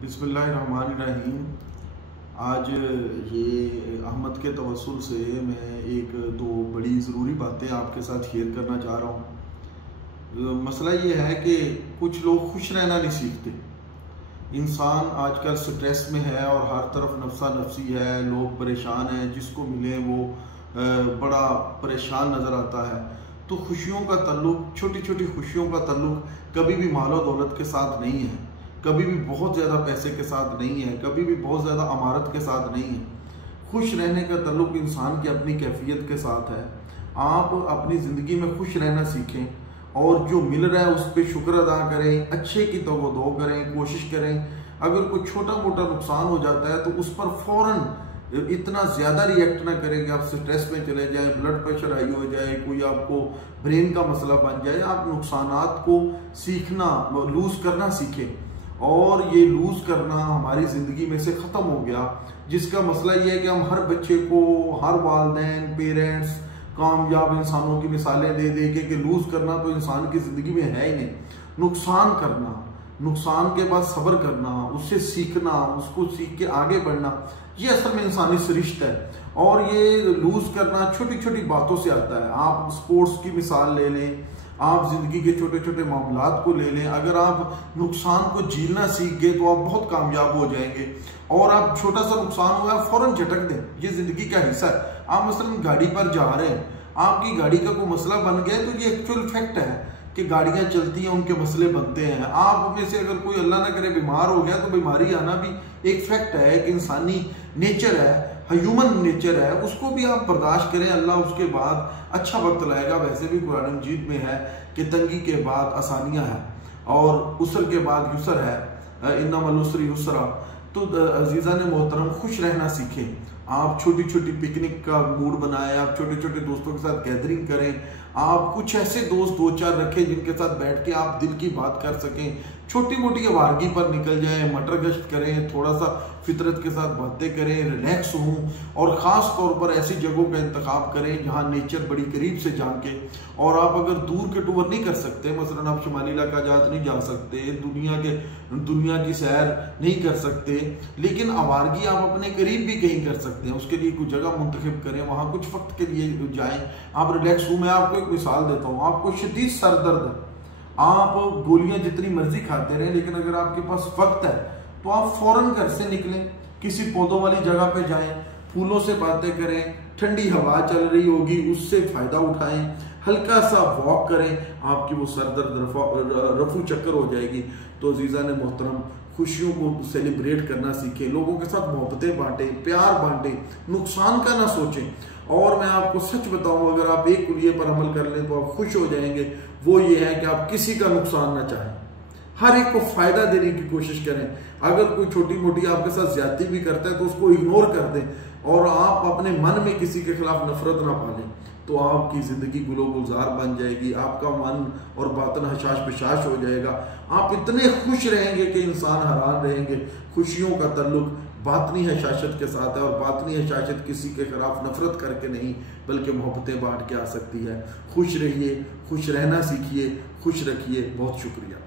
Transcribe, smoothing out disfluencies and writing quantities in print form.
बिस्मिल्लाहिर्रहमानिर्रहीम। आज ये अहमद के तवस्सुल से मैं एक दो बड़ी ज़रूरी बातें आपके साथ शेयर करना चाह रहा हूँ। मसला ये है कि कुछ लोग खुश रहना नहीं सीखते। इंसान आजकल स्ट्रेस में है और हर तरफ नफ्सा नफसी है, लोग परेशान हैं, जिसको मिले वो बड़ा परेशान नज़र आता है। तो खुशियों का ताल्लुक, छोटी छोटी खुशियों का ताल्लुक कभी भी मालो दौलत के साथ नहीं है, कभी भी बहुत ज़्यादा पैसे के साथ नहीं है, कभी भी बहुत ज़्यादा अमारत के साथ नहीं है। खुश रहने का ताल्लुक इंसान की अपनी कैफियत के साथ है। आप अपनी ज़िंदगी में खुश रहना सीखें और जो मिल रहा है उस पर शुक्र अदा करें, अच्छे की तवज्जो करें, कोशिश करें। अगर कोई छोटा मोटा नुकसान हो जाता है तो उस पर फ़ौरन इतना ज़्यादा रिएक्ट ना करें कि आप स्ट्रेस में चले जाएं, ब्लड प्रेशर हाई हो जाए, कोई आपको ब्रेन का मसला बन जाए। आप नुकसानात को सीखना, लूज़ करना सीखें। और ये लूज़ करना हमारी ज़िंदगी में से ख़त्म हो गया, जिसका मसला ये है कि हम हर बच्चे को, हर वालिदैन, पेरेंट्स कामयाब इंसानों की मिसालें दे दे के लूज़ करना तो इंसान की ज़िंदगी में है ही नहीं। नुकसान करना, नुकसान के बाद सब्र करना, उससे सीखना, उसको सीख के आगे बढ़ना, ये असल में इंसानी सरिश्त है। और ये लूज़ करना छोटी छोटी बातों से आता है। आप स्पोर्ट्स की मिसाल ले लें, आप ज़िंदगी के छोटे छोटे मामलात को ले लें। अगर आप नुकसान को झेलना सीख गए तो आप बहुत कामयाब हो जाएंगे। और आप छोटा सा नुकसान हुआ फ़ौरन झटक दें, ये ज़िंदगी का हिस्सा है। आप मसलन गाड़ी पर जा रहे हैं, आपकी गाड़ी का कोई मसला बन गया तो ये एक्चुअल फैक्ट है कि गाड़ियाँ चलती हैं, उनके मसले बनते हैं। आप में से अगर कोई अल्लाह ना करे बीमार हो गया तो बीमारी आना भी एक फैक्ट है, एक इंसानी नेचर है, ह्यूमन नेचर है, उसको भी आप बर्दाश्त करें। अल्लाह उसके बाद अच्छा वक्त लाएगा। वैसे भी कुरान मजीद में है कि तंगी के बाद आसानियाँ हैं और उसर के बाद युसर है, इन्ना मल उसरी युसरा। तो अजीज़ा ने मोहतरम, खुश रहना सीखें। आप छोटी छोटी पिकनिक का मूड बनाएं, आप छोटे छोटे दोस्तों के साथ गैदरिंग करें। आप कुछ ऐसे दोस्त दो चार रखें जिनके साथ बैठ के आप दिल की बात कर सकें। छोटी मोटी आवारगी पर निकल जाएं, मटर गश्त करें, थोड़ा सा फितरत के साथ बातें करें, रिलैक्स हों। और ख़ास तौर पर ऐसी जगहों का इंतखाब करें जहाँ नेचर बड़ी करीब से झांके। और आप अगर दूर के टूर नहीं कर सकते, मसलन आप शुमाली इलाका जात नहीं जा सकते, दुनिया की सैर नहीं कर सकते, लेकिन आवारगी आप अपने करीब भी कहीं कर सकते हैं। उसके लिए कुछ जगह मुंतखब करें, वहाँ कुछ वक्त के लिए जाएं, आप रिलैक्स हूँ। मैं आपको एक मिसाल देता हूँ। आपको शदीद सर दर्द है, आप गोलियां जितनी मर्जी खाते रहें, लेकिन अगर आपके पास वक्त है तो आप फौरन घर से निकलें, किसी पौधों वाली जगह पे जाएं, फूलों से बातें करें, ठंडी हवा चल रही होगी उससे फायदा उठाएं, हल्का सा वॉक करें, आपकी वो सर दर्द रफू चक्कर हो जाएगी। तो अजीज़ा ने मोहतरम, खुशियों को सेलिब्रेट करना सीखें, लोगों के साथ मोहब्बतें बांटें, प्यार बांटें, नुकसान का ना सोचें। और मैं आपको सच बताऊं, अगर आप एक कुलिये पर अमल कर लें तो आप खुश हो जाएंगे। वो ये है कि आप किसी का नुकसान ना चाहें, हर एक को फायदा देने की कोशिश करें। अगर कोई छोटी मोटी आपके साथ ज्यादती भी करता है तो उसको इग्नोर कर दें और आप अपने मन में किसी के खिलाफ नफरत ना पालें, तो आपकी ज़िंदगी गुलो गुलजार बन जाएगी। आपका मन और बातन हशाश बशाश हो जाएगा। आप इतने खुश रहेंगे कि इंसान हैरान रहेंगे। खुशियों का ताल्लुक बातनी हशाशत के साथ है और बातनी हशाशत किसी के खिलाफ नफरत करके नहीं बल्कि मोहब्बतें बांट के आ सकती है। खुश रहिए, खुश रहना सीखिए, खुश रखिए। बहुत शुक्रिया।